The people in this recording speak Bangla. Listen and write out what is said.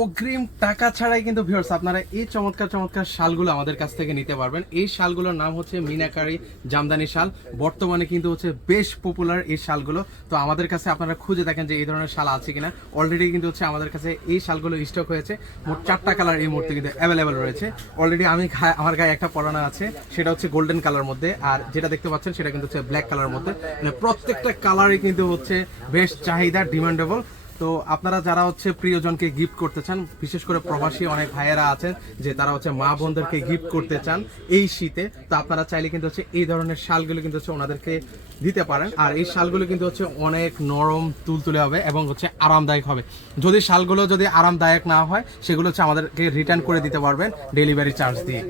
অগ্রিম টাকা ছাড়াই কিন্তু ভিউয়ার্স আপনারা এই চমৎকার চমৎকার শালগুলো আমাদের কাছ থেকে নিতে পারবেন। এই শালগুলোর নাম হচ্ছে মিনাকারি জামদানি শাল। বর্তমানে কিন্তু হচ্ছে বেশ পপুলার এই শালগুলো। তো আমাদের কাছে আপনারা খুঁজে দেখেন যে এই ধরনের শাল আছে কিনা। অলরেডি কিন্তু হচ্ছে আমাদের কাছে এই শালগুলো স্টক হয়েছে। মোট 4টা কালার এই মুহূর্তে কিন্তু অ্যাভেলেবেল রয়েছে। অলরেডি আমার গায়ে একটা পরানো আছে, সেটা হচ্ছে গোল্ডেন কালার মধ্যে, আর যেটা দেখতে পাচ্ছেন সেটা কিন্তু হচ্ছে ব্ল্যাক কালার মধ্যে। মানে প্রত্যেকটা কালারই কিন্তু হচ্ছে বেশ চাহিদা, ডিমান্ডেবল। তো আপনারা যারা হচ্ছে প্রিয়জনকে গিফট করতে চান, বিশেষ করে প্রবাসী অনেক ভাইয়েরা আছেন যে তারা হচ্ছে মা বোনদেরকে গিফট করতে চান এই শীতে, তো আপনারা চাইলে কিন্তু হচ্ছে এই ধরনের শালগুলো কিন্তু হচ্ছে ওনাদেরকে দিতে পারেন। আর এই শালগুলো কিন্তু হচ্ছে অনেক নরম তুলতুলে হবে এবং হচ্ছে আরামদায়ক হবে। যদি শালগুলো যদি আরামদায়ক না হয় সেগুলো হচ্ছে আমাদেরকে রিটার্ন করে দিতে পারবেন ডেলিভারি চার্জ দিয়ে।